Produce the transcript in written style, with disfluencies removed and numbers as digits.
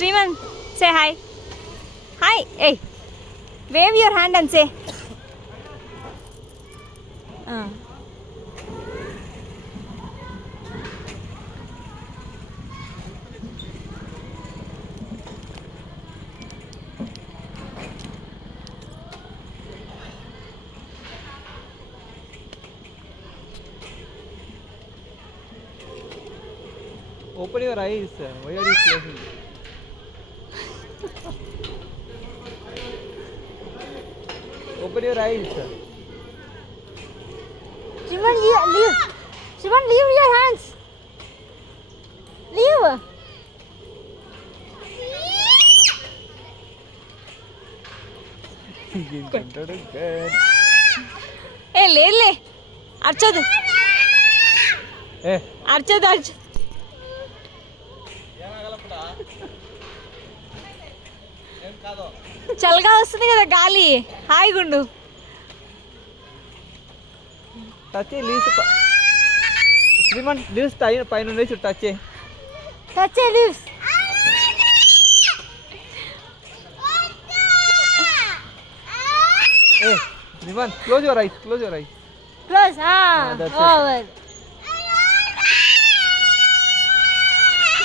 Sriman, say hi. Hi. Hey. Wave your hand and say. Open your eyes. Why are you closing? Open your eyes. Sriman, leave. Sriman, leave your hands. Leave. Hey, le. Archadu. Archadu. చల్లగా వస్తుంది కదా గాలి హాయిగా ఉండు. Touch leaves Shriman లీవ్స్ పైన ఉండేసి touch leaves. Shriman close your eyes. Close. Over.